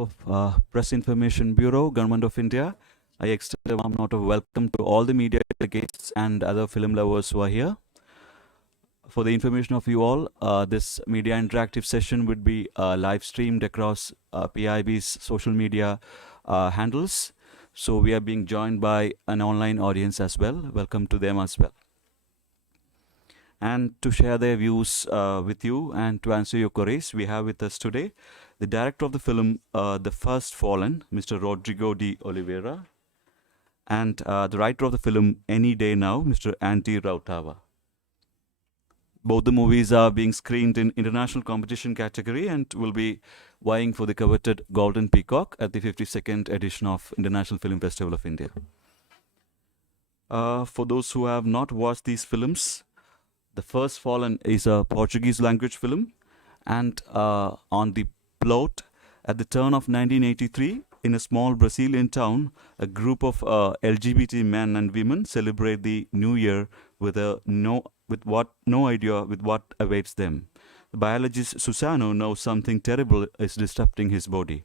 of Press Information Bureau, Government of India. I extend a warm note of welcome to all the media delegates and other film lovers who are here. For the information of you all, this media interactive session would be live streamed across PIB's social media handles. So we are being joined by an online audience as well. Welcome to them as well. And to share their views with you and to answer your queries, we have with us today the director of the film, The First Fallen, Mr. Rodrigo de Oliveira, and the writer of the film, Any Day Now, Mr. Antti Rautava. Both the movies are being screened in international competition category and will be vying for the coveted Golden Peacock at the 52nd edition of International Film Festival of India. For those who have not watched these films, The First Fallen is a Portuguese language film, and on the plot, at the turn of 1983, in a small Brazilian town, a group of LGBT men and women celebrate the New Year with no idea with what awaits them. The biologist Susano knows something terrible is disrupting his body.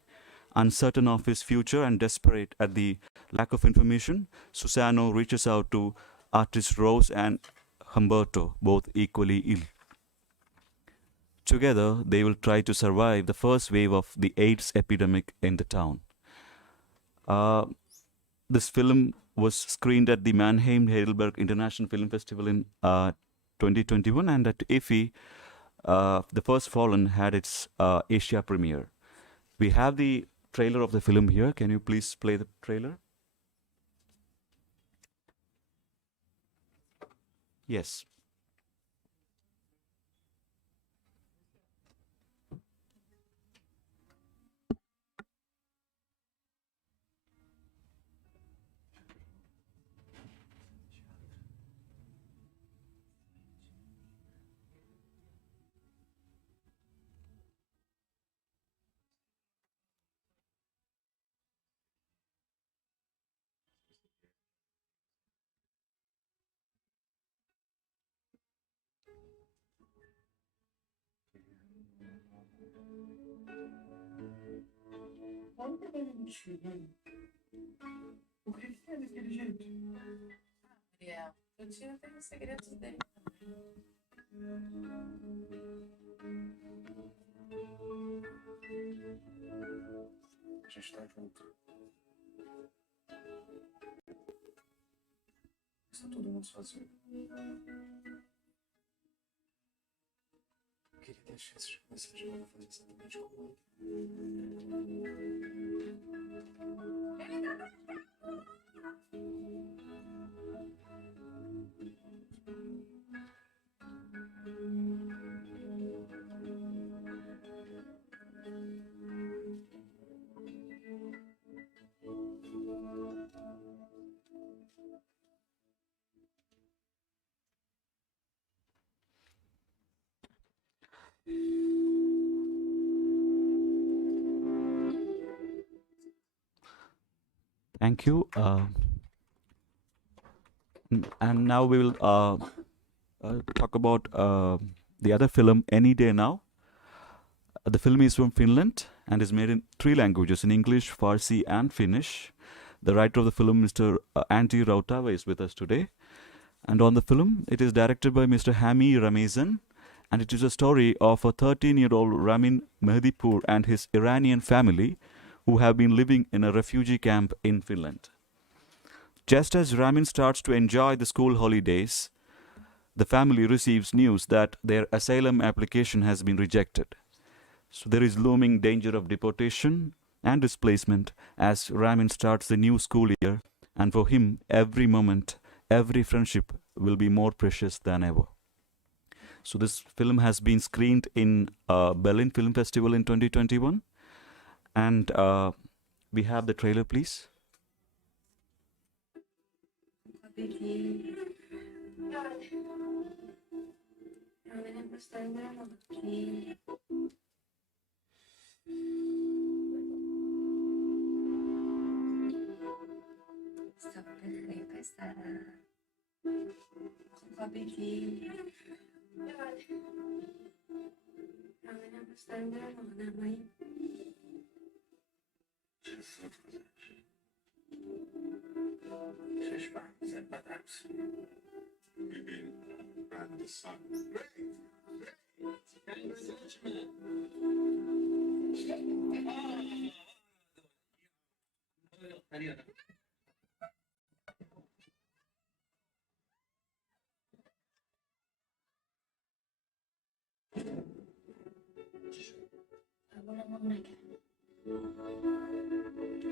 Uncertain of his future and desperate at the lack of information, Susano reaches out to artists Rose and Humberto, both equally ill. Together, they will try to survive the first wave of the AIDS epidemic in the town. This film was screened at the Mannheim Heidelberg International Film Festival in 2021, and at IFFI, The First Fallen had its Asia premiere. We have the trailer of the film here. Can you please play the trailer? Yes. Ontem benim düşündüm. O que é daquele jeito? Gabriel, eu tinha até os segredos dele. A gente tá junto. Está todo mundo sozinho. Eu queria ter a chance de começar de novo, fazer exatamente como Thank you. And now we will talk about the other film, Any Day Now. The film is from Finland and is made in 3 languages, in English, Farsi, and Finnish. The writer of the film, Mr. Antti Rautava, is with us today. And on the film, it is directed by Mr. Hami Ramazan, and it is a story of a 13-year-old Ramin Mehdipur and his Iranian family who have been living in a refugee camp in Finland. Just as Ramin starts to enjoy the school holidays, the family receives news that their asylum application has been rejected. So there is looming danger of deportation and displacement as Ramin starts the new school year, and for him, every moment, every friendship will be more precious than ever. So this film has been screened in Berlin Film Festival in 2021. And we have the trailer, please.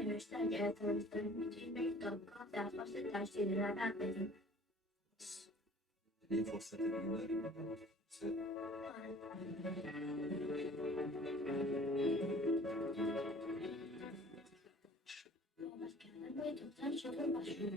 Gösterge taraftarın bitirmek dakika defası tercihlerden beri. Lì forse te devi dare una sì. Başkanlar böyle toptan çadır başlıyor.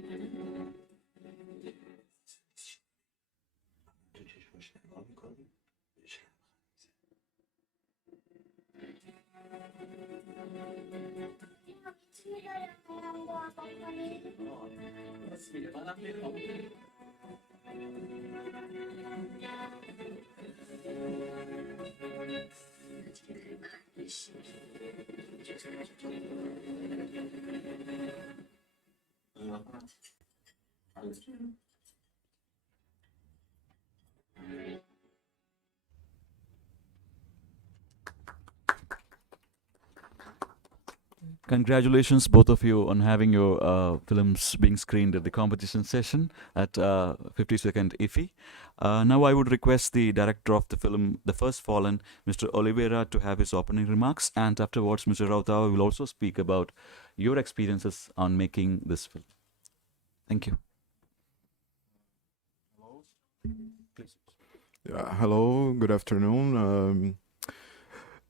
Congratulations, both of you, on having your films being screened at the competition session at 52nd IFFI. Now I would request the director of the film, The First Fallen, Mr. Oliveira, to have his opening remarks, and afterwards Mr. Rautava will also speak about your experiences on making this film. Thank you. Please. Yeah, hello, good afternoon.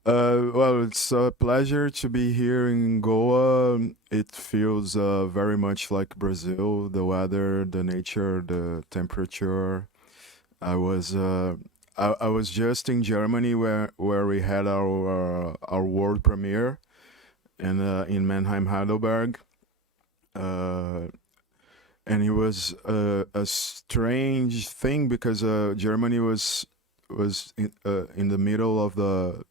Well, it's a pleasure to be here in Goa. It feels very much like Brazil, the weather, the nature, the temperature. I was just in Germany where we had our world premiere in Mannheim, Heidelberg. And it was a strange thing because Germany was in the middle of the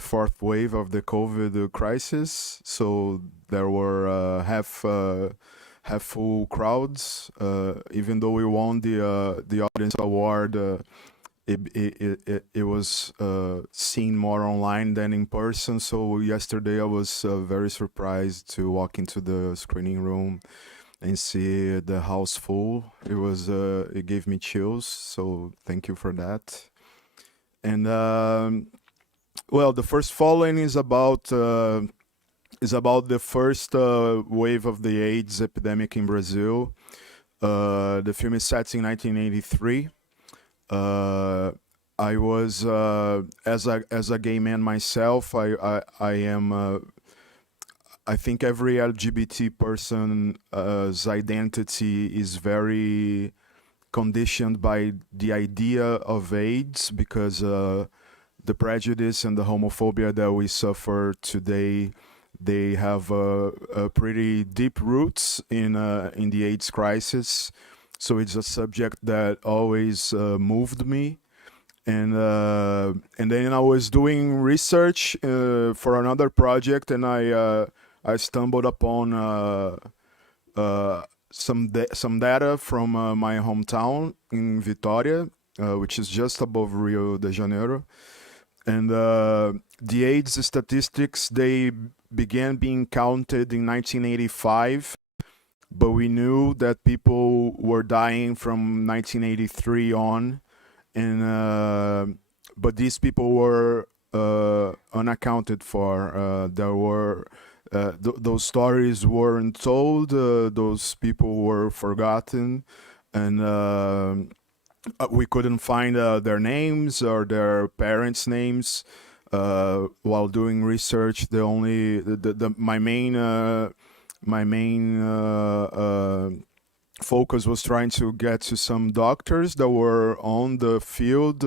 fourth wave of the COVID crisis, so there were half full crowds. Even though we won the audience award, it was seen more online than in person. So yesterday I was very surprised to walk into the screening room and see the house full. It gave me chills. So thank you for that. And well, The First Fallen is about the first wave of the AIDS epidemic in Brazil. The film is set in 1983. I was as a gay man myself. I think every LGBT person's identity is very conditioned by the idea of AIDS, because the prejudice and the homophobia that we suffer today, they have pretty deep roots in the AIDS crisis. So it's a subject that always moved me. And then I was doing research for another project, and I stumbled upon some data from my hometown in Vitória, which is just above Rio de Janeiro. And the AIDS statistics, they began being counted in 1985, but we knew that people were dying from 1983 on, and but these people were unaccounted for. There were those stories weren't told. Those people were forgotten, and we couldn't find their names or their parents' names while doing research. My main focus was trying to get to some doctors that were on the field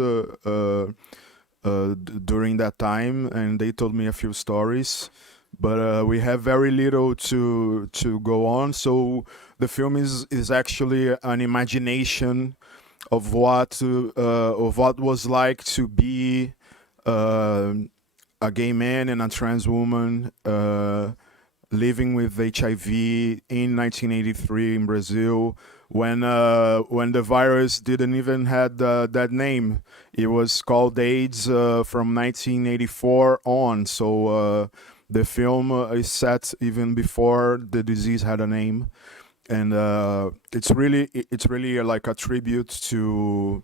during that time, and they told me a few stories. But we have very little to go on. So the film is actually an imagination of what was like to be a gay man and a trans woman living with HIV in 1983 in Brazil, when the virus didn't even had that name. It was called AIDS from 1984 on. So the film is set even before the disease had a name, and it's really like a tribute to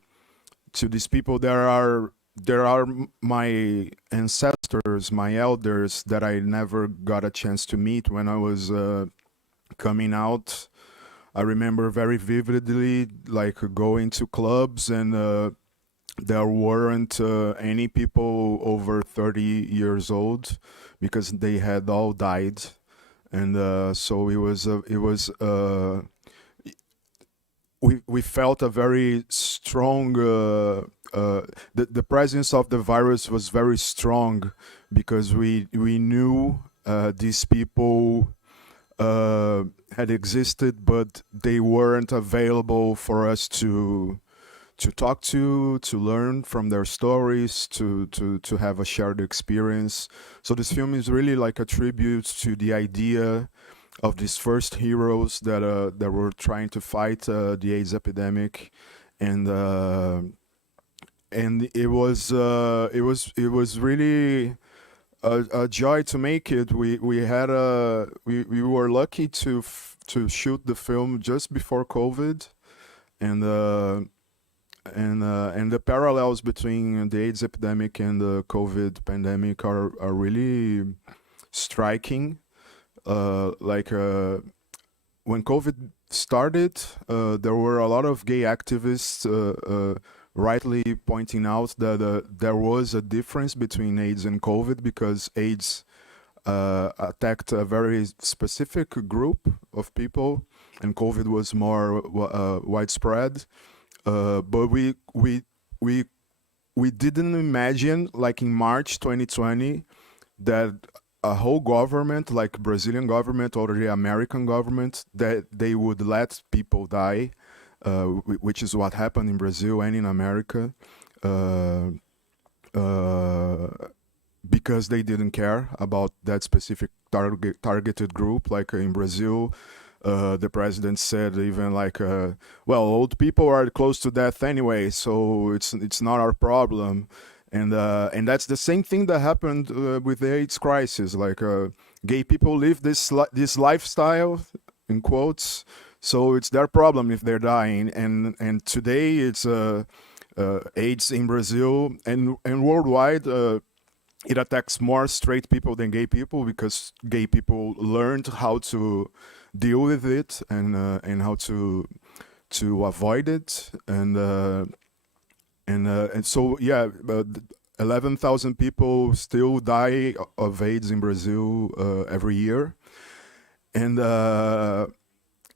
these people. There are my ancestors, my elders that I never got a chance to meet when I was coming out. I remember very vividly, like going to clubs, and there weren't any people over 30 years old because they had all died, and so we felt a very strong the presence of the virus was very strong, because we knew these people had existed, but they weren't available for us to talk to learn from their stories, to have a shared experience. So this film is really like a tribute to the idea of these first heroes that were trying to fight the AIDS epidemic, and it was really a joy to make it. We were lucky to shoot the film just before COVID, and the parallels between the AIDS epidemic and the COVID pandemic are really striking. When COVID started, there were a lot of gay activists rightly pointing out that there was a difference between AIDS and COVID, because AIDS attacked a very specific group of people, and COVID was more widespread. But we didn't imagine, like in March 2020, that a whole government, like Brazilian government or the American government, that they would let people die, which is what happened in Brazil and in America, because they didn't care about that specific targeted group. Like in Brazil, the president said even like, well, old people are close to death anyway, so it's not our problem. And that's the same thing that happened with the AIDS crisis. Like gay people live this lifestyle, in quotes, so it's their problem if they're dying. And today it's AIDS in Brazil and worldwide. It attacks more straight people than gay people, because gay people learned how to deal with it and how to avoid it. And so, yeah, 11,000 people still die of AIDS in Brazil every year. And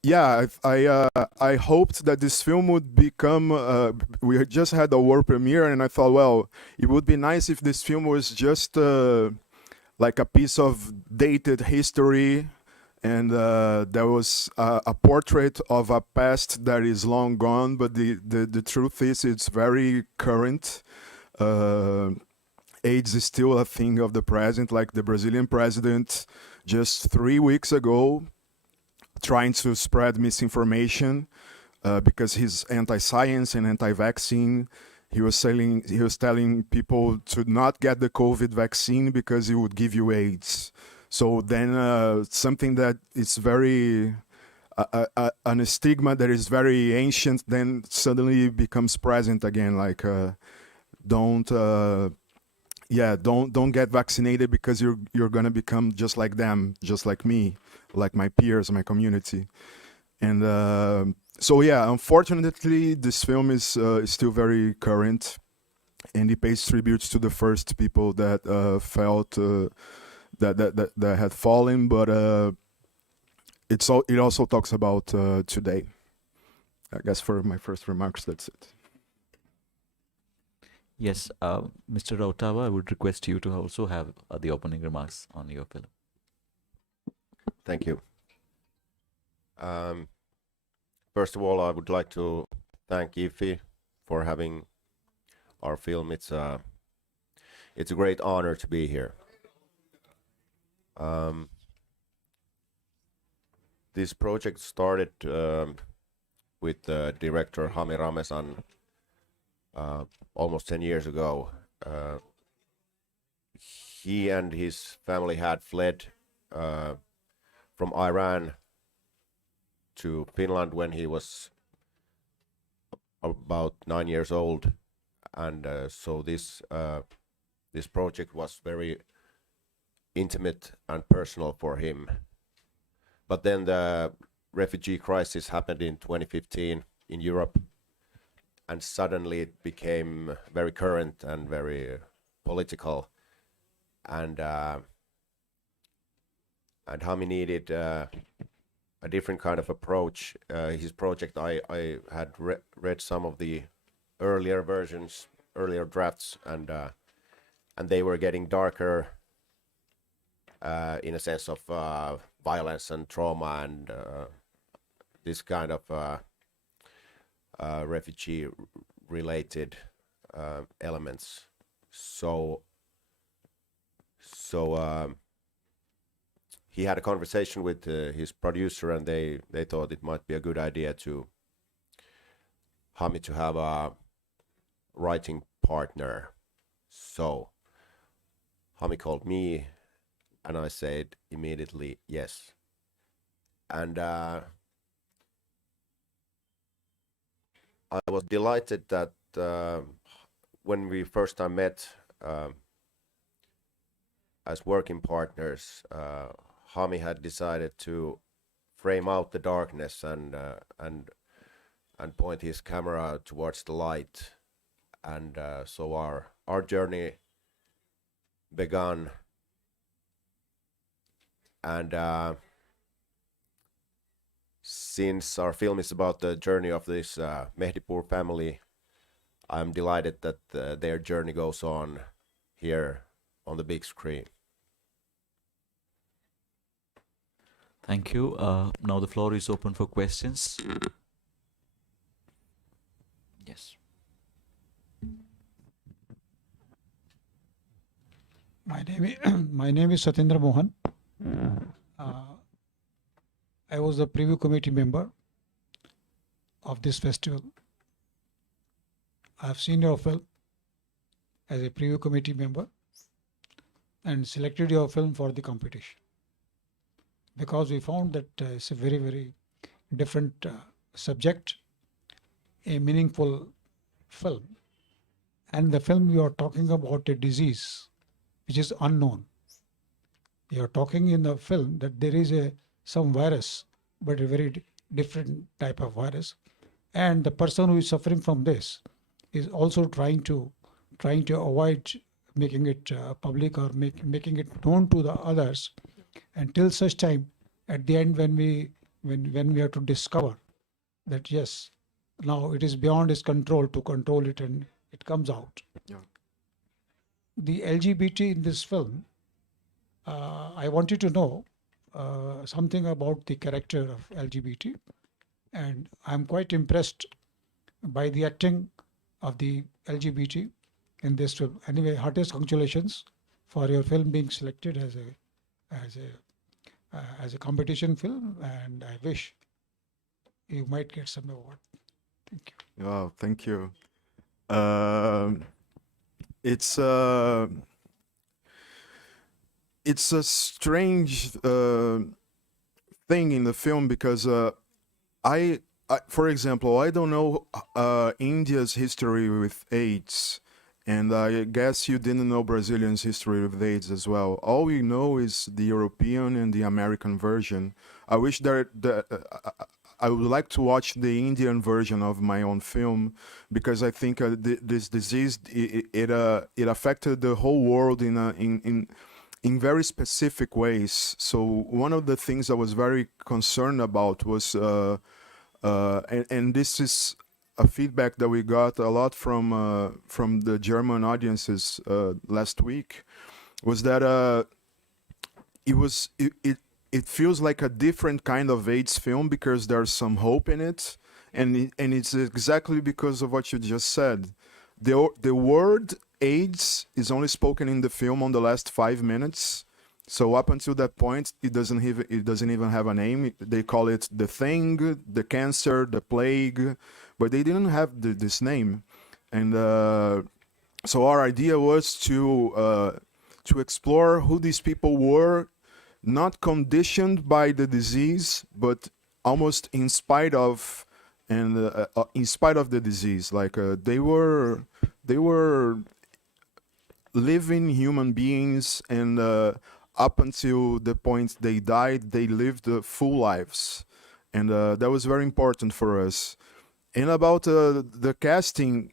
yeah, I hoped that this film would become. We had just had a world premiere, and I thought, well, it would be nice if this film was just like a piece of dated history, and there was a portrait of a past that is long gone. But the truth is, it's very current. AIDS is still a thing of the present. Like the Brazilian president, just 3 weeks ago, trying to spread misinformation because he's anti-science and anti-vaccine. He was telling people to not get the COVID vaccine because it would give you AIDS. So then something that is very an stigma that is very ancient then suddenly becomes present again. Like don't get vaccinated because you're gonna become just like them, just like me, like my peers, my community. And so yeah, unfortunately, this film is still very current, and it pays tributes to the first people that felt that had fallen, but it also talks about today. I guess for my first remarks, that's it. Yes, Mr. Rautava, I would request you to also have the opening remarks on your film. Thank you. First of all, I would like to thank IFFI for having our film. It's a great honor to be here. this project started with director Hami Ramesan almost 10 years ago. He and his family had fled from Iran to Finland when he was about 9 years old, and so this project was very intimate and personal for him. But then the refugee crisis happened in 2015 in Europe, and suddenly it became very current and very political, and Hami needed a different kind of approach. His project, I had read some of the earlier versions, earlier drafts, and they were getting darker in a sense of violence and trauma and this kind of refugee-related elements. So he had a conversation with his producer, and they thought it might be a good idea to Hami to have a writing partner. So Hami called me, and I said immediately yes. And I was delighted that when we first time met as working partners, Hami had decided to frame out the darkness and point his camera towards the light, and so our journey began. And since our film is about the journey of this Mehdipur family, I'm delighted that their journey goes on here on the big screen. Thank you. Now the floor is open for questions. Yes. My name is Satyendra Mohan. I was the preview committee member of this festival. I have seen your film as a preview committee member and selected your film for the competition because we found that it's a very, very different subject, a meaningful film. And the film you are talking about a disease which is unknown. You are talking in the film that there is some virus, but a very different type of virus. And the person who is suffering from this is also trying to avoid making it public or making it known to the others until such time at the end when we have to discover that yes, now it is beyond his control to control it and it comes out. Yeah. The LGBT in this film, I wanted to know something about the character of LGBT, and I'm quite impressed by the acting of the LGBT in this film. Anyway, heartiest congratulations for your film being selected as a competition film, and I wish you might get some award. Thank you. Oh, thank you. It's a strange thing in the film because I, for example, I don't know India's history with AIDS, and I guess you didn't know Brazilian's history with AIDS as well. All we know is the European and the American version. I wish I would like to watch the Indian version of my own film because I think this disease it affected the whole world in very specific ways. So one of the things I was very concerned about was, and this is a feedback that we got a lot from the German audiences last week, was that it feels like a different kind of AIDS film because there's some hope in it, and it's exactly because of what you just said. The word AIDS is only spoken in the film on the last 5 minutes, So up until that point, it doesn't even have a name. They call it the thing, the cancer, the plague, but they didn't have this name. And so our idea was to explore who these people were, not conditioned by the disease, but almost in spite of, and in spite of the disease. Like they were living human beings, and up until the point they died, they lived full lives, and that was very important for us. And about the casting,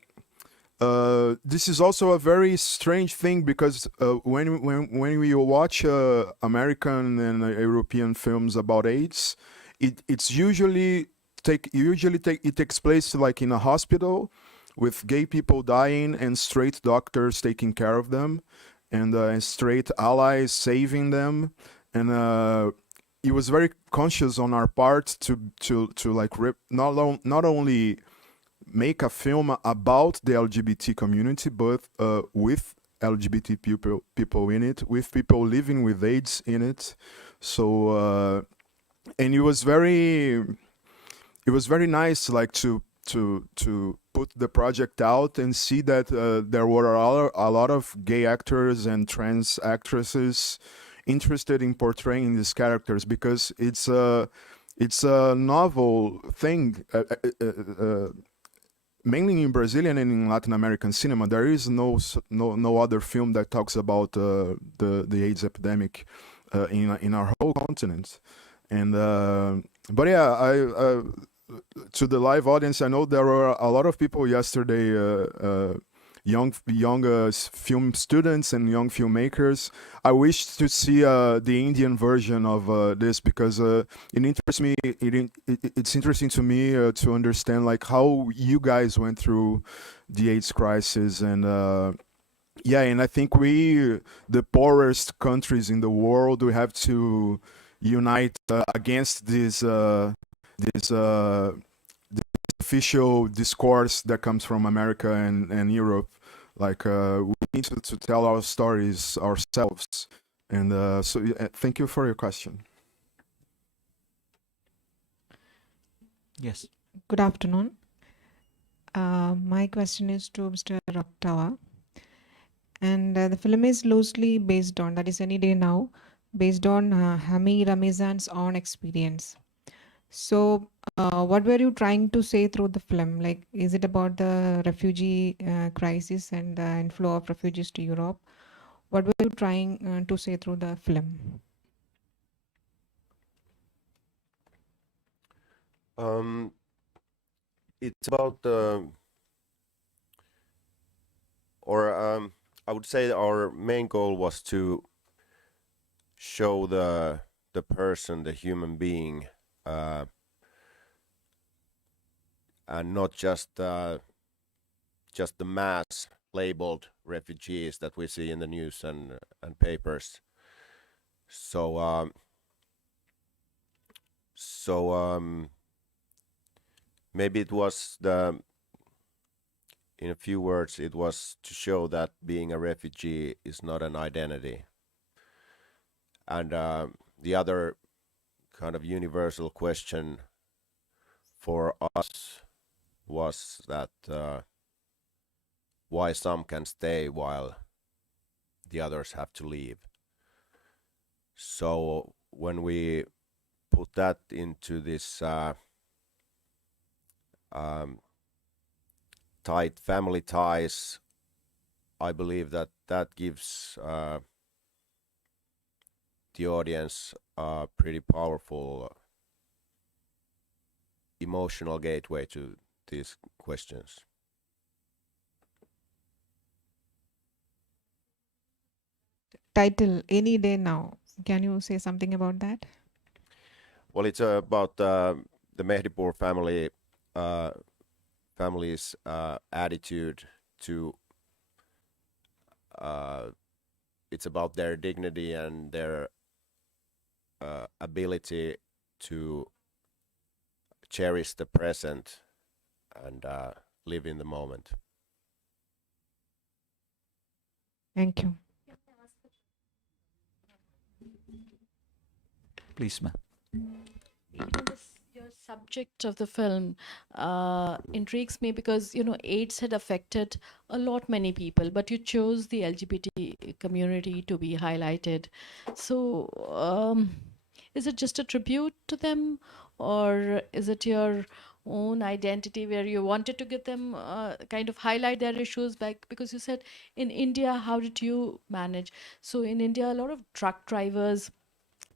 this is also a very strange thing, because when we watch American and European films about AIDS, it takes place like in a hospital, with gay people dying and straight doctors taking care of them, and straight allies saving them, and it was very conscious on our part to like not only make a film about the LGBT community, but with LGBT people in it, with people living with AIDS in it. So and it was very nice, like to put the project out and see that there were a lot of gay actors and trans actresses interested in portraying these characters, because it's a novel thing. Mainly in Brazilian and in Latin American cinema, there is no other film that talks about the AIDS epidemic in our whole continent. And but yeah, I to the live audience, I know there were a lot of people yesterday, young film students and young filmmakers. I wish to see the Indian version of this, because it interests me. It's interesting to me to understand like how you guys went through the AIDS crisis, and yeah, and I think we, the poorest countries in the world, we have to unite against this official discourse that comes from America and Europe. Like we need to tell our stories ourselves. And so thank you for your question. Yes. Good afternoon. My question is to Mr. Rautava. And the film is loosely based on, that is Any Day Now, based on Hami Ramazan's own experience. So what were you trying to say through the film? Like, is it about the refugee crisis and the inflow of refugees to Europe? What were you trying to say through the film? It's about I would say our main goal was to show the person, the human being, and not just the mass labeled refugees that we see in the news and papers. So maybe it was in a few words, it was to show that being a refugee is not an identity. And the other kind of universal question for us was that why some can stay while the others have to leave. So when we put that into this tight family ties, I believe that gives the audience a pretty powerful emotional gateway to these questions. Title, Any Day Now. Can you say something about that? Well, it's about the Mehdipur family's attitude to. It's about their dignity and their ability to cherish the present and live in the moment. Thank you. Please, ma'am. Your subject of the film intrigues me because AIDS had affected a lot many people, but you chose the LGBT community to be highlighted. So, is it just a tribute to them, or is it your own identity where you wanted to get them kind of highlight their issues back? Because you said in India, how did you manage? So in India, a lot of truck drivers,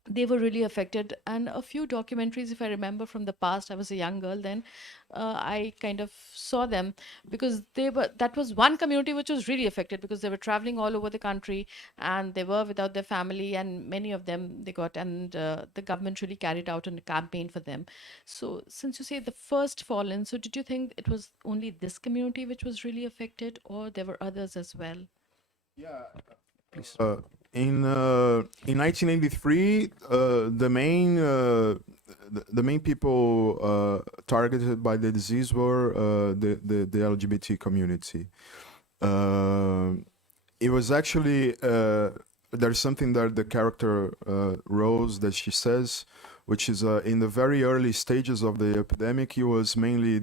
they were really affected, and a few documentaries, if I remember from the past, I was a young girl then, I kind of saw them, because that was one community which was really affected, because they were traveling all over the country and they were without their family, and many of them they got, and the government really carried out a campaign for them. So since you say the first fallen, so did you think it was only this community which was really affected, or there were others as well? Please. In 1983, the main people targeted by the disease were the LGBT community. It was actually there's something that the character Rose, that she says, which is in the very early stages of the epidemic, it was mainly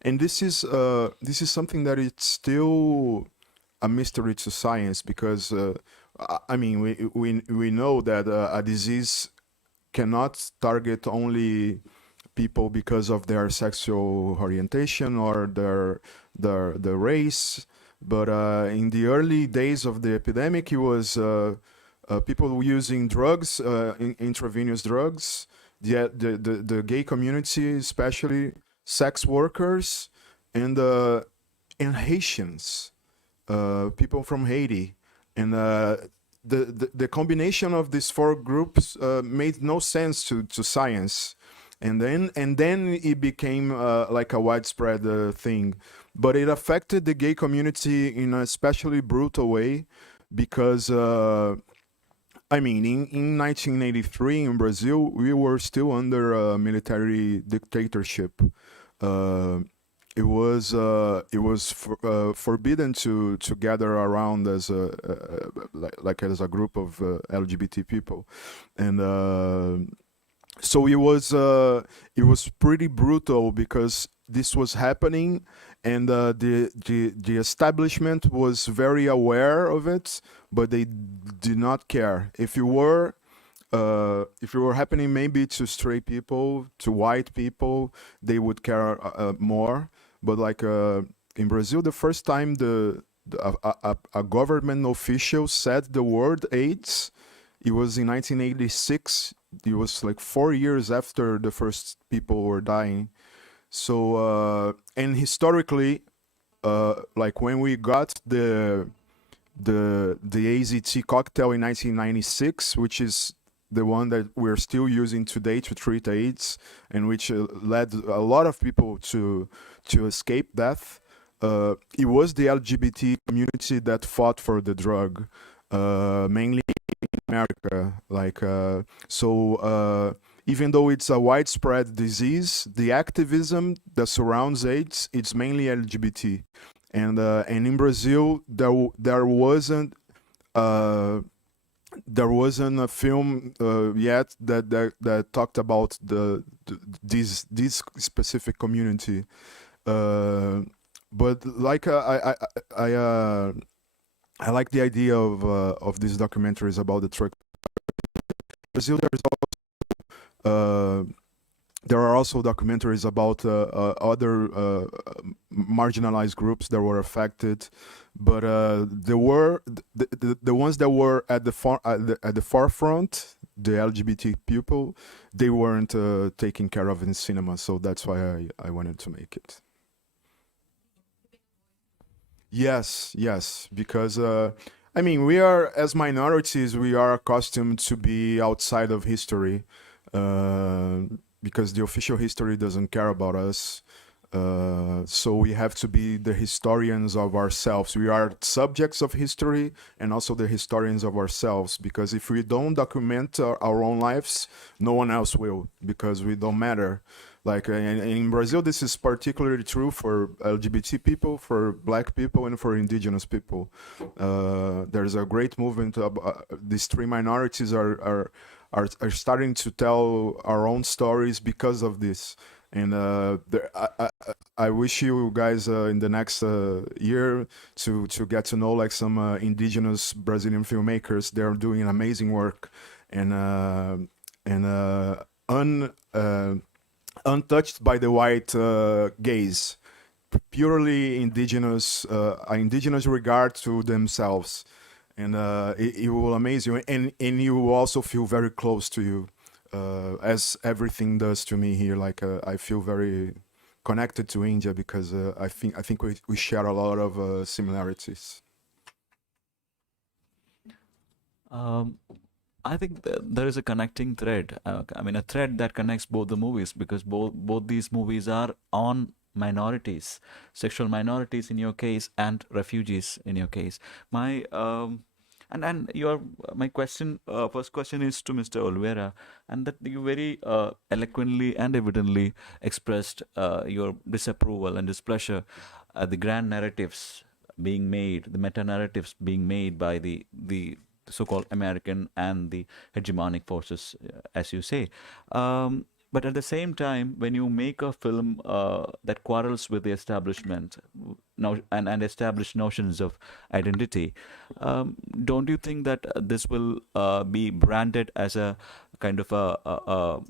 and this is something that it's still a mystery to science, because I mean, we know that a disease cannot target only people because of their sexual orientation or their race, but in the early days of the epidemic, it was people using drugs, intravenous drugs, the gay community, especially sex workers, and Haitians, people from Haiti. And the combination of these four groups made no sense to science, and then it became like a widespread thing. But it affected the gay community in a especially brutal way, because I mean, in 1983 in Brazil, we were still under a military dictatorship. It was forbidden to gather around as as a group of LGBT people, and so it was pretty brutal, because this was happening, and the establishment was very aware of it, but they did not care. If you were happening maybe to straight people, to white people, they would care more. But like in Brazil, the first time a government official said the word AIDS, it was in 1986. It was like 4 years after the first people were dying. So and historically, like when we got the AZT cocktail in 1996, which is the one that we're still using today to treat AIDS, and which led a lot of people to escape death. It was the LGBT community that fought for the drug, mainly in America. Like even though it's a widespread disease, the activism that surrounds AIDS, it's mainly LGBT, and in Brazil there wasn't a film yet that talked about this specific community. But like I like the idea of these documentaries about the truck. Brazil, there are also documentaries about other marginalized groups that were affected, but there were the ones that were at the forefront, the LGBT people, they weren't taken care of in cinema, so that's why I wanted to make it. Yes, because I mean, we are, as minorities, we are accustomed to be outside of history, because the official history doesn't care about us. So we have to be the historians of ourselves. We are subjects of history and also the historians of ourselves, because if we don't document our own lives, no one else will, because we don't matter. Like in Brazil, this is particularly true for LGBT people, for Black people, and for indigenous people. There's a great movement of these three minorities are are starting to tell our own stories because of this. And I wish you guys in the next year to get to know like some indigenous Brazilian filmmakers. They're doing amazing work, and untouched by the white gaze, purely indigenous, indigenous regard to themselves, and it will amaze you, and you will also feel very close to you, as everything does to me here. Like I feel very connected to India because I think we share a lot of similarities. I think there is a connecting thread. I mean, a thread that connects both the movies because both these movies are on minorities, sexual minorities in your case, and refugees in your case. My and your my question, first question is to Mr. Oliveira, and that you very eloquently and evidently expressed your disapproval and displeasure at the grand narratives being made, the meta narratives being made by the so-called American and the hegemonic forces, as you say. But at the same time, when you make a film that quarrels with the establishment now and established notions of identity, don't you think that this will be branded as a kind of a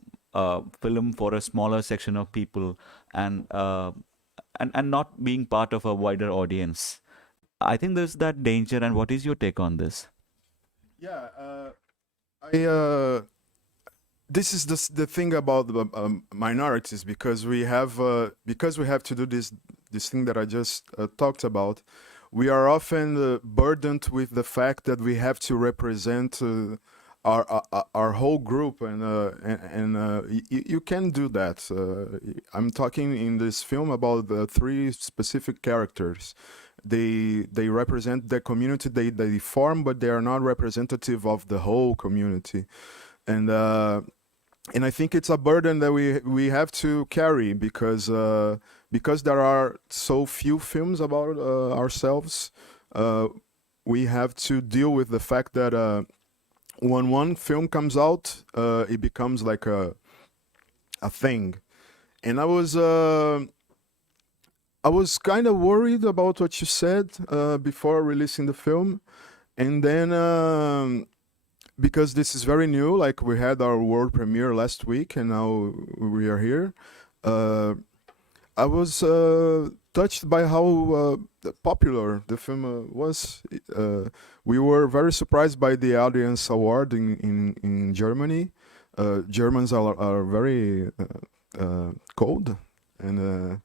film for a smaller section of people and not being part of a wider audience? I think there's that danger. And what is your take on this? Yeah, this is the thing about the minorities, because we have to do this thing that I just talked about. We are often burdened with the fact that we have to represent our whole group, and you can do that. I'm talking in this film about the three specific characters. They represent the community they form, but they are not representative of the whole community, and I think it's a burden that we have to carry because there are so few films about ourselves. We have to deal with the fact that when one film comes out, it becomes like a thing, and I was kind of worried about what you said before releasing the film, and then because this is very new, like we had our world premiere last week, and now we are here. I was touched by how popular the film was. We were very surprised by the audience award in Germany. Germans are very cold, and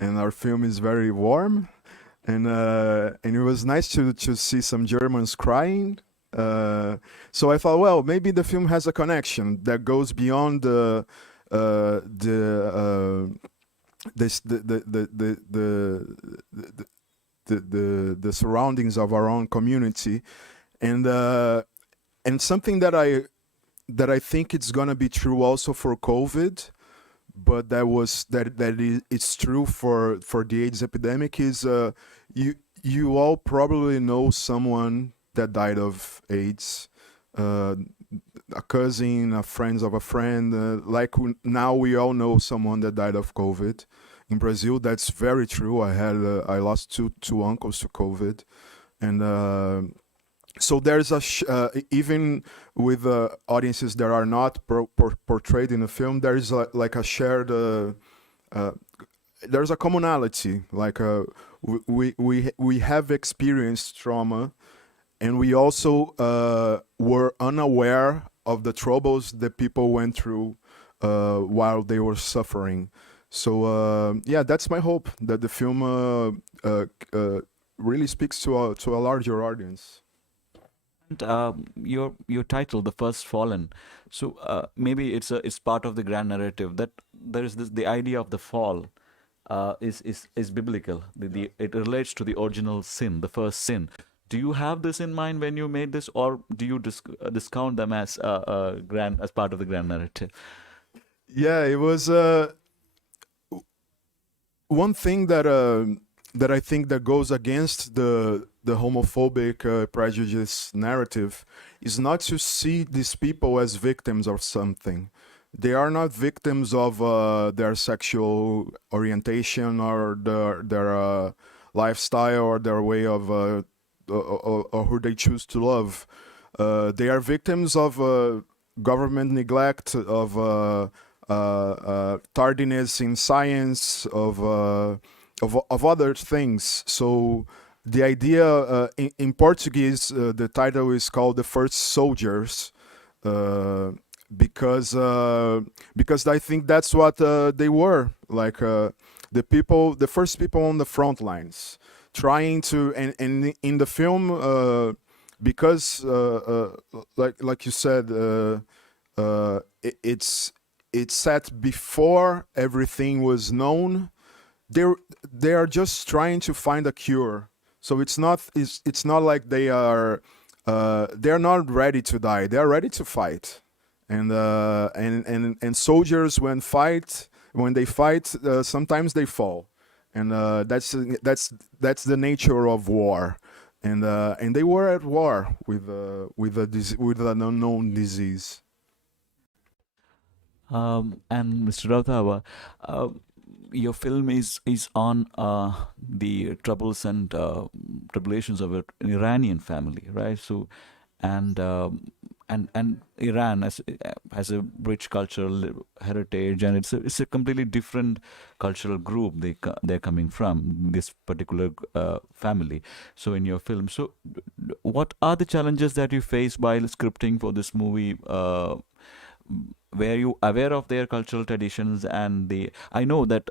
our film is very warm, and it was nice to see some Germans crying. So I thought, well, maybe the film has a connection that goes beyond the surroundings of our own community, and something that I think it's gonna be true also for COVID, but it's true for the AIDS epidemic is you all probably know someone that died of AIDS, a cousin, a friend of a friend. Now we all know someone that died of COVID. In Brazil, that's very true. I lost two uncles to COVID, and so there's even with audiences that are not portrayed in the film, there is like a shared. There's a commonality. Like we have experienced trauma. And we also were unaware of the troubles that people went through while they were suffering. So yeah, that's my hope, that the film really speaks to a larger audience. And your title, The First Fallen. So maybe it's part of the grand narrative that there is the idea of the fall is biblical. It relates to the original sin, the first sin. Do you have this in mind when you made this, or do you discount them as as part of the grand narrative? Yeah, it was one thing that that I think that goes against the homophobic prejudice narrative is not to see these people as victims of something. They are not victims of their sexual orientation or their lifestyle or their way of or who they choose to love. They are victims of government neglect, of tardiness in science, of other things. So the idea in Portuguese, the title is called "The First Soldiers," because I think that's what they were, like the first people on the front lines, trying to, and in the film, because like you said, it's set before everything was known. They are just trying to find a cure. So it's not like they're not ready to die. They are ready to fight. And soldiers when they fight, sometimes they fall. And that's the nature of war. And they were at war with an unknown disease. And Mr. Rautava, your film is on the troubles and tribulations of an Iranian family, right? So, and Iran has a rich cultural heritage, and it's a completely different cultural group they're coming from, this particular family. So in your film, so what are the challenges that you face while scripting for this movie? Were you aware of their cultural traditions? And I know that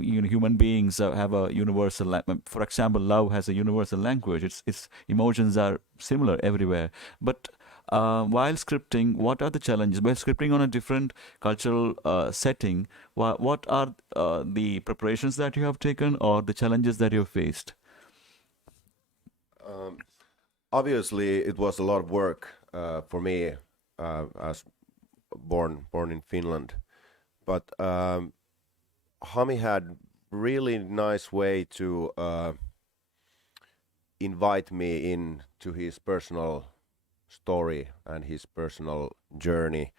human beings have a universal for example, love has a universal language. Its emotions are similar everywhere. But while scripting, what are the challenges while scripting on a different cultural setting? What are the preparations that you have taken, or the challenges that you've faced? Obviously, it was a lot of work for me as born in Finland, but Hami had really nice way to invite me in to his personal story and his personal journey.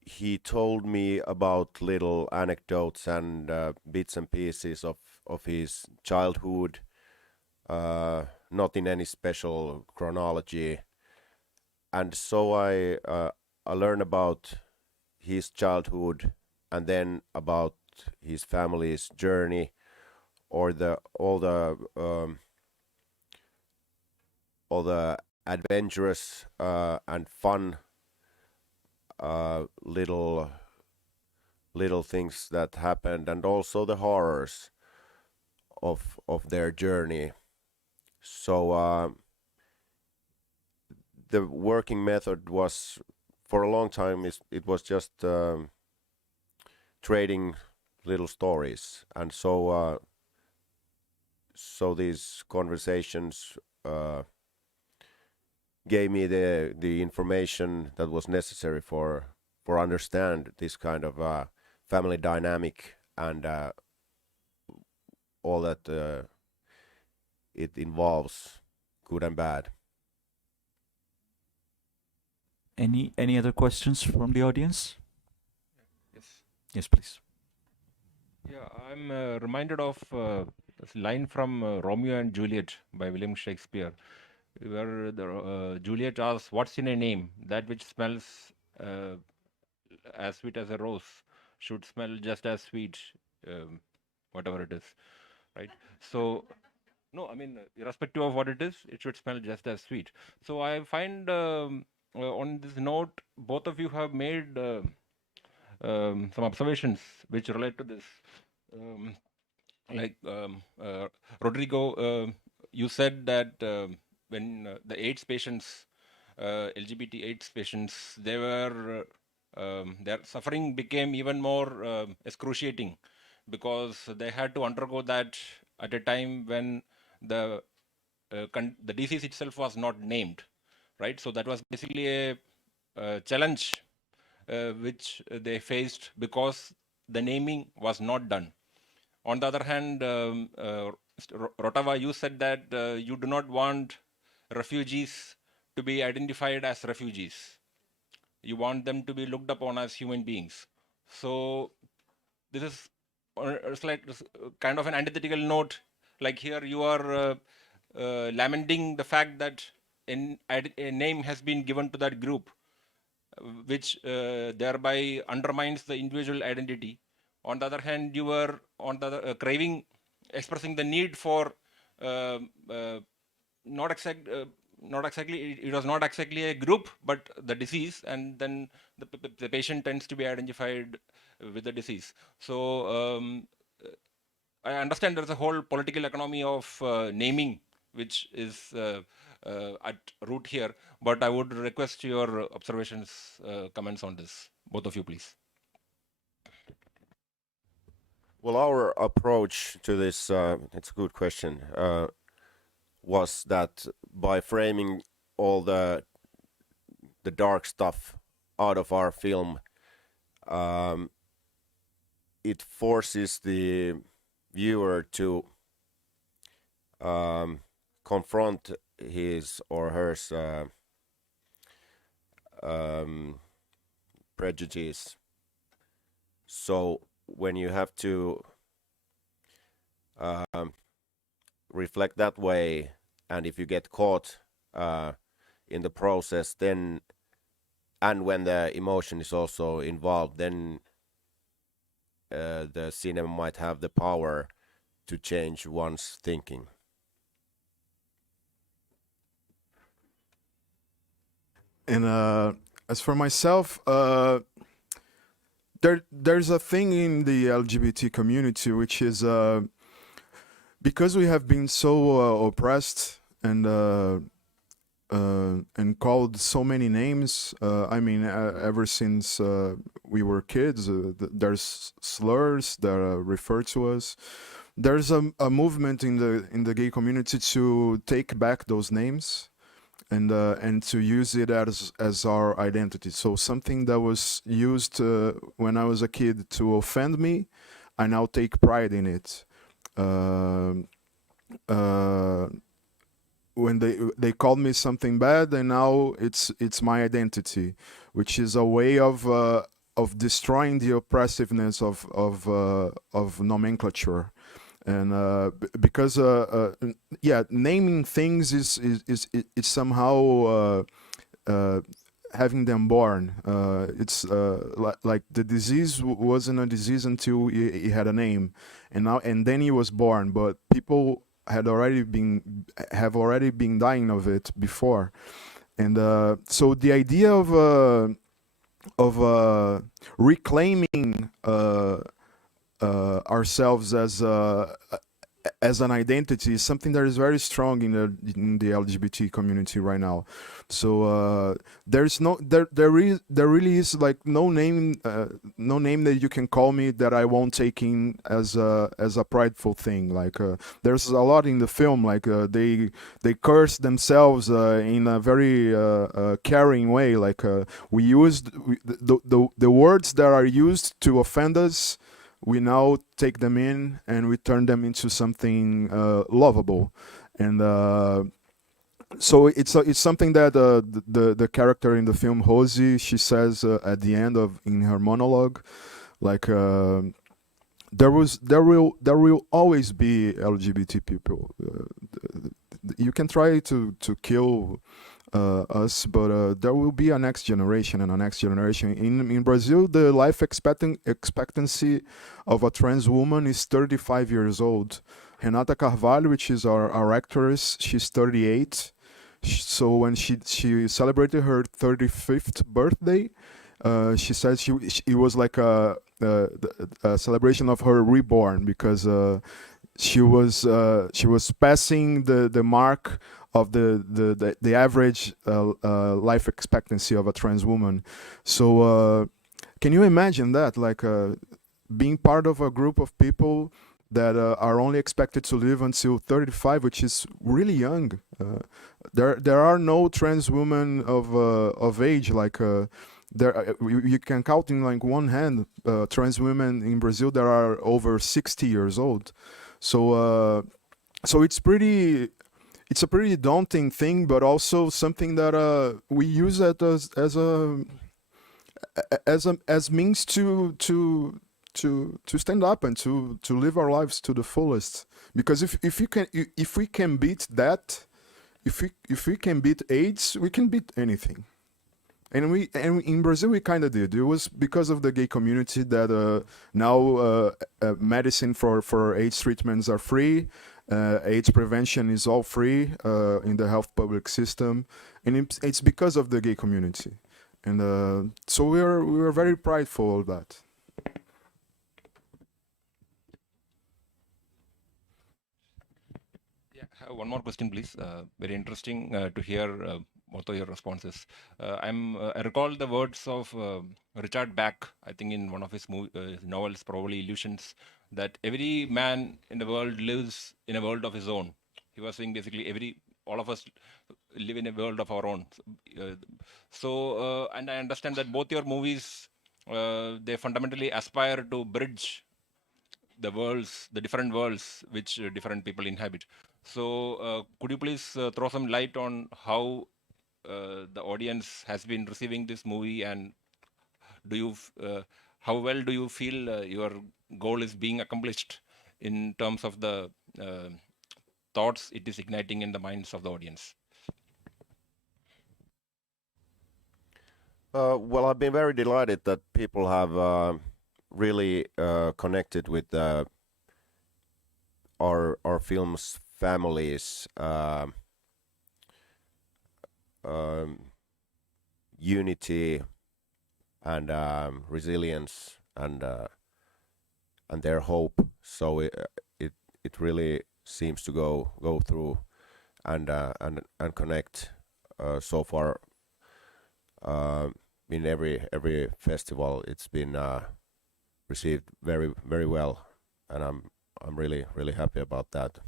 He told me about little anecdotes and bits and pieces of his childhood, not in any special chronology. And so I learned about his childhood, and then about his family's journey, or all the adventurous and fun little things that happened, and also the horrors of their journey. So the working method was, for a long time, it was just trading little stories, and so these conversations gave me the information that was necessary for understand this kind of family dynamic, and all that it involves, good and bad. Any other questions from the audience? Yes. Yes, please. Yeah, I'm reminded of this line from Romeo and Juliet by William Shakespeare, where Juliet asks, "What's in a name? That which smells as sweet as a rose should smell just as sweet, whatever it is, right?" So, no, I mean, irrespective of what it is, it should smell just as sweet. So I find on this note, both of you have made some observations which relate to this. Rodrigo, you said that when the AIDS patients, LGBT AIDS patients, their suffering became even more excruciating, because they had to undergo that at a time when the disease itself was not named, right? So that was basically a challenge which they faced, because the naming was not done. On the other hand, Rautava, you said that you do not want refugees to be identified as refugees. You want them to be looked upon as human beings. So this is it's like kind of an antithetical note. Like here you are lamenting the fact that a name has been given to that group, which thereby undermines the individual identity. On the other hand, you were on the craving, expressing the need for uh, uh, not exact, not exactly. It was not exactly a group, but the disease, and then the patient tends to be identified with the disease. So I understand there's a whole political economy of naming, which is at root here. But I would request your observations, comments on this, both of you, please. Well, our approach to this, it's a good question, was that by framing all the dark stuff out of our film, it forces the viewer to confront his or her prejudice. So when you have to reflect that way, and if you get caught in the process, then, and when the emotion is also involved, then the cinema might have the power to change one's thinking. And as for myself, there's a thing in the LGBT community which is because we have been so oppressed and called so many names. I mean, ever since we were kids, there's slurs that refer to us. There's a movement in the gay community to take back those names and to use it as our identity. So something that was used when I was a kid to offend me, I now take pride in it. When they called me something bad, and now it's my identity, which is a way of destroying the oppressiveness of nomenclature. And because yeah, naming things is somehow having them born. It's like the disease wasn't a disease until it had a name, and then he was born. But people have already been dying of it before, and so the idea of reclaiming ourselves as an identity is something that is very strong in the LGBT community right now. So there really is like no name that you can call me that I won't take in as a prideful thing. Like there's a lot in the film, like they curse themselves in a very caring way. Like we used the words that are used to offend us, we now take them in and we turn them into something lovable. And so it's something that the character in the film, Rosie, she says at the end in her monologue, like there will always be LGBT people. You can try to kill us, but there will be a next generation and a next generation. In Brazil, the life expectancy of a trans woman is 35 years old. Renata Carvalho, which is our actress, she's 38. So when she celebrated her 35th birthday, she said it was like a celebration of her reborn, because she was passing the mark of the average life expectancy of a trans woman. So can you imagine that, like being part of a group of people that are only expected to live until 35, which is really young. There are no trans women of age, like you can count in like one hand trans women in Brazil that are over 60 years old. So it's a pretty daunting thing, but also something that we use it as means to stand up and to live our lives to the fullest. Because if we can beat that, if we can beat AIDS, we can beat anything. And in Brazil we kind of did. It was because of the gay community that now medicine for AIDS treatments are free. AIDS prevention is all free in the health public system, and it's because of the gay community. And so we are very prideful of that. Yeah, I have one more question, please. Very interesting to hear both of your responses. I recall the words of Richard Bach, I think in one of his novels, probably Illusions, that every man in the world lives in a world of his own. He was saying basically all of us live in a world of our own. And I understand that both your movies, they fundamentally aspire to bridge the worlds, the different worlds which different people inhabit. So could you please throw some light on how the audience has been receiving this movie, and how well do you feel your goal is being accomplished in terms of the thoughts it is igniting in the minds of the audience? Well, I've been very delighted that people have really connected with our film's families, unity and resilience and their hope. So it really seems to go through and connect so far. In every festival, it's been received very, very well, and I'm really happy about that.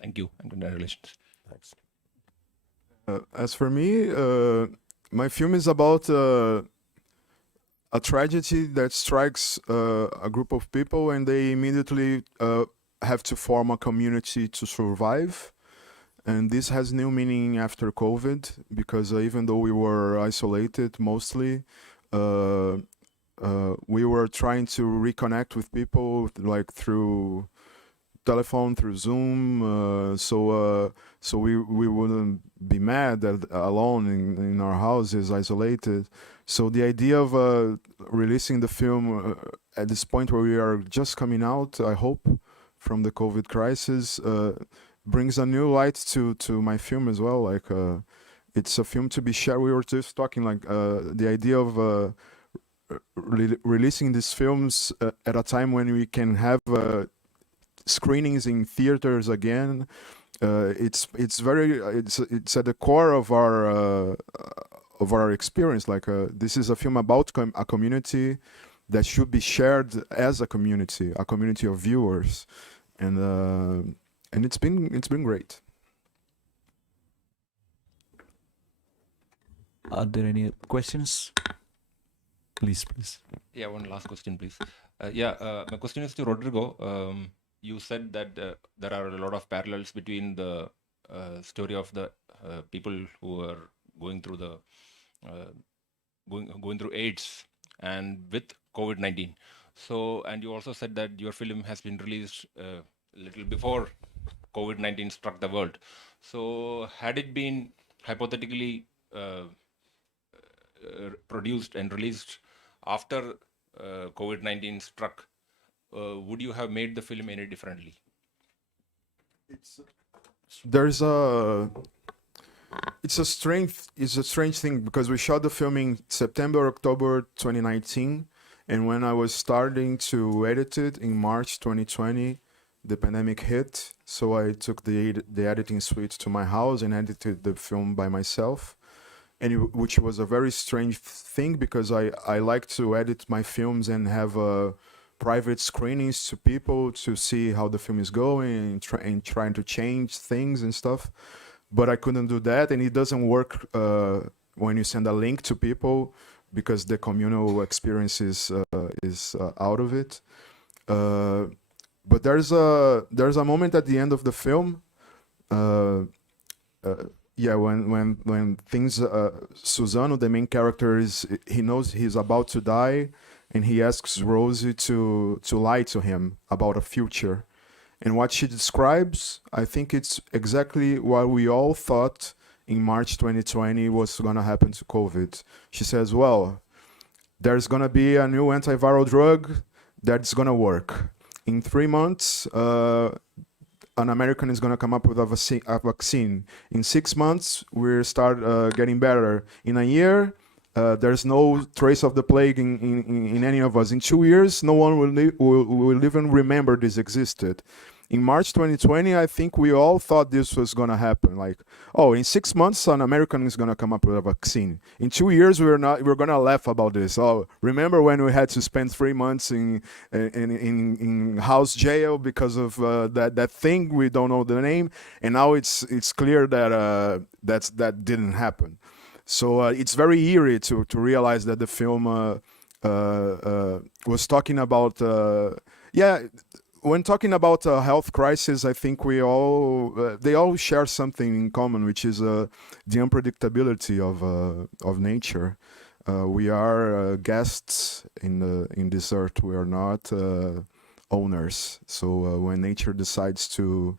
Thank you, and congratulations. Thanks. As for me, my film is about a tragedy that strikes a group of people, and they immediately have to form a community to survive. And this has new meaning after COVID, because even though we were isolated mostly, we were trying to reconnect with people, like through telephone, through Zoom, so we wouldn't be mad alone in our houses, isolated. So the idea of releasing the film at this point where we are just coming out, I hope, from the COVID crisis, brings a new light to my film as well. Like it's a film to be shared. We were just talking like the idea of releasing these films at a time when we can have screenings in theaters again. It's at the core of our experience. Like this is a film about a community that should be shared as a community of viewers, and it's been great. Are there any questions? Please. Yeah, one last question, please. My question is to Rodrigo. You said that there are a lot of parallels between the story of the people who are going through going through AIDS and with COVID-19. So, and you also said that your film has been released a little before COVID-19 struck the world. So, had it been hypothetically produced and released after COVID-19 struck, would you have made the film any differently? It's a strange thing, because we shot the film in September, October 2019, and when I was starting to edit it in March 2020, the pandemic hit. So I took the editing suite to my house and edited the film by myself, which was a very strange thing, because I like to edit my films and have private screenings to people to see how the film is going and trying to change things and stuff. But I couldn't do that, and it doesn't work when you send a link to people because the communal experience is out of it. But there's a moment at the end of the film. Yeah, when things, Susano, the main character, he knows he's about to die, and he asks Rosie to lie to him about a future. And what she describes, I think it's exactly what we all thought in March 2020 was going to happen to COVID. She says, well, there's going to be a new antiviral drug that's going to work. In 3 months, an American is going to come up with a vaccine. In 6 months, we start getting better. In a year, there's no trace of the plague in any of us. In 2 years, no one will even remember this existed. In March 2020, I think we all thought this was going to happen. Like, oh, in 6 months, an American is going to come up with a vaccine. In 2 years, we're going to laugh about this. Oh, remember when we had to spend 3 months in house jail because of that thing we don't know the name, and now it's clear that that didn't happen. So it's very eerie to realize that the film was talking about when talking about a health crisis, I think they all share something in common, which is the unpredictability of nature. We are guests in this earth. We are not owners. So when nature decides to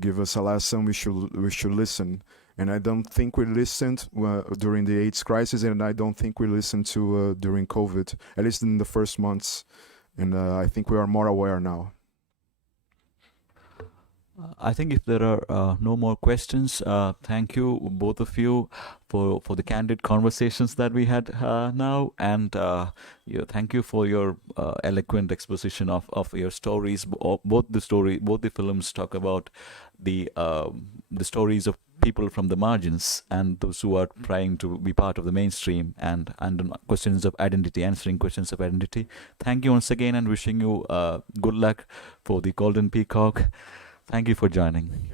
give us a lesson, we should listen. And I don't think we listened during the AIDS crisis, and I don't think we listened to during COVID, at least in the first months. And I think we are more aware now. I think if there are no more questions, thank you, both of you, for the candid conversations that we had now, and thank you for your eloquent exposition of your stories. Both the films talk about the stories of people from the margins and those who are trying to be part of the mainstream, and questions of identity, answering questions of identity. Thank you once again, and wishing you good luck for the Golden Peacock. Thank you for joining.